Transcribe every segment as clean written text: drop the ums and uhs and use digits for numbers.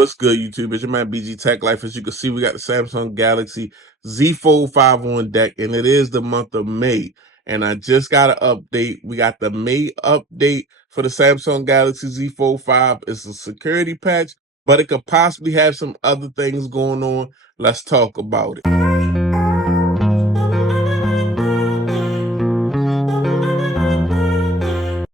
What's good, YouTube? It's your man BG Tech Life. As you can see, we got the Samsung Galaxy Z Fold 5 on deck, and it is the month of May. And I just got an update. We got the May update for the Samsung Galaxy Z Fold 5. It's a security patch, but it could possibly have some other things going on. Let's talk about it.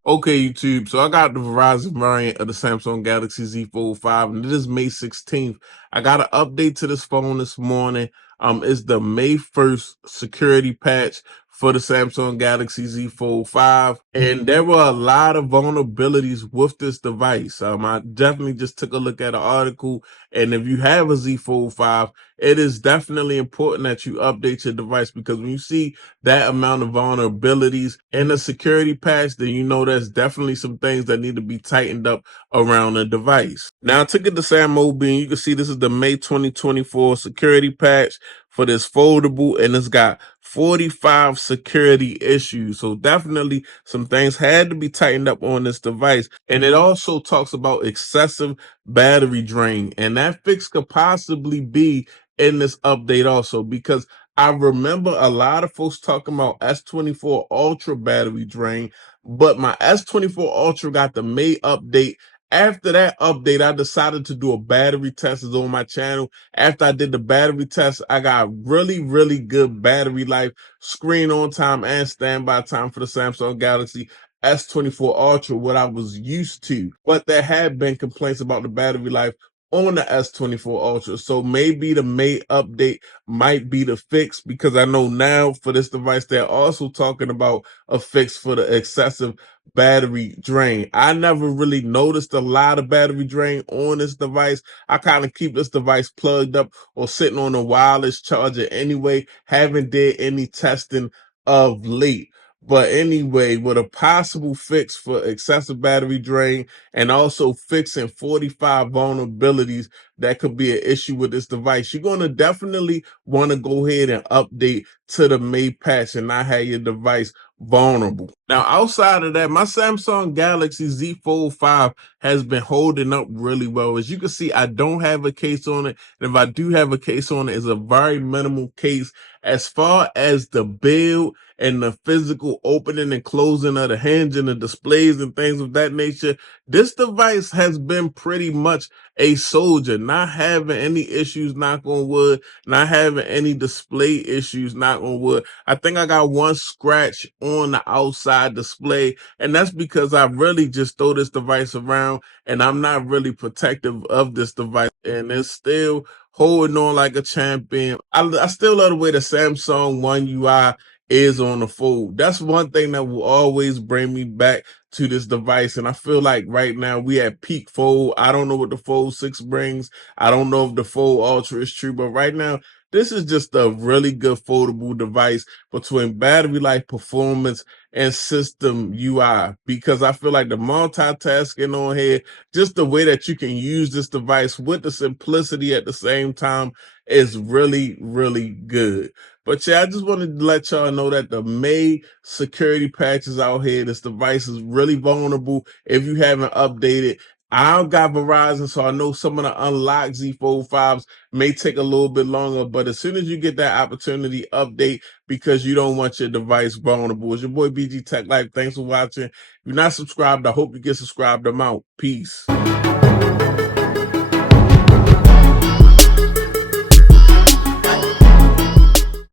Okay, YouTube. So I got the Verizon variant of the Samsung Galaxy Z Fold 5, and it is May 16th. I got an update to this phone this morning. It's the May 1st security patch for the Samsung Galaxy Z Fold 5, and there were a lot of vulnerabilities with this device. I definitely just took a look at an article, and if you have a Z Fold 5, it is definitely important that you update your device, because when you see that amount of vulnerabilities in a security patch, then you know there's definitely some things that need to be tightened up around the device. Now I took it to Sam Moby, and you can see this is the May 2024 security patch for this foldable, and it's got 45 security issues. So definitely some things had to be tightened up on this device. And it also talks about excessive battery drain, and that fix could possibly be in this update also, because I remember a lot of folks talking about S24 Ultra battery drain, but my S24 Ultra got the May update. After that update, I decided to do a battery test on my channel. After I did the battery test, I got really, really good battery life, screen on time, and standby time for the Samsung Galaxy S24 Ultra, what I was used to. But there had been complaints about the battery life on the S24 Ultra. So maybe the May update might be the fix, because I know now for this device, they're also talking about a fix for the excessive battery drain. I never really noticed a lot of battery drain on this device. I kind of keep this device plugged up or sitting on a wireless charger anyway. Haven't did any testing of late. But anyway, with a possible fix for excessive battery drain and also fixing 45 vulnerabilities that could be an issue with this device, you're going to definitely want to go ahead and update to the May patch and not have your device vulnerable. Now, outside of that, my Samsung Galaxy Z Fold 5 has been holding up really well. As you can see, I don't have a case on it. And if I do have a case on it, it's a very minimal case. As far as the build and the physical opening and closing of the hinge and the displays and things of that nature, this device has been pretty much a soldier, not having any issues, knock on wood, not having any display issues, knock on wood. I think I got one scratch on the outside display, and that's because I really just throw this device around and I'm not really protective of this device, and it's still holding on like a champion. I still love the way the Samsung One UI is on the Fold. That's one thing that will always bring me back to this device. And I feel like right now we at peak Fold. I don't know what the Fold 6 brings. I don't know if the Fold Ultra is true, but right now this is just a really good foldable device between battery life, performance, and system UI, because I feel like the multitasking on here, just the way that you can use this device with the simplicity at the same time, is really, really good. But yeah, I just wanted to let y'all know that the May security patches out here, this device is really vulnerable if you haven't updated. I've got Verizon, so I know some of the unlocked Z Fold 5s may take a little bit longer, but as soon as you get that opportunity, update, because you don't want your device vulnerable. It's your boy BG Tech Life. Thanks for watching. If you're not subscribed, I hope you get subscribed. I'm out. Peace.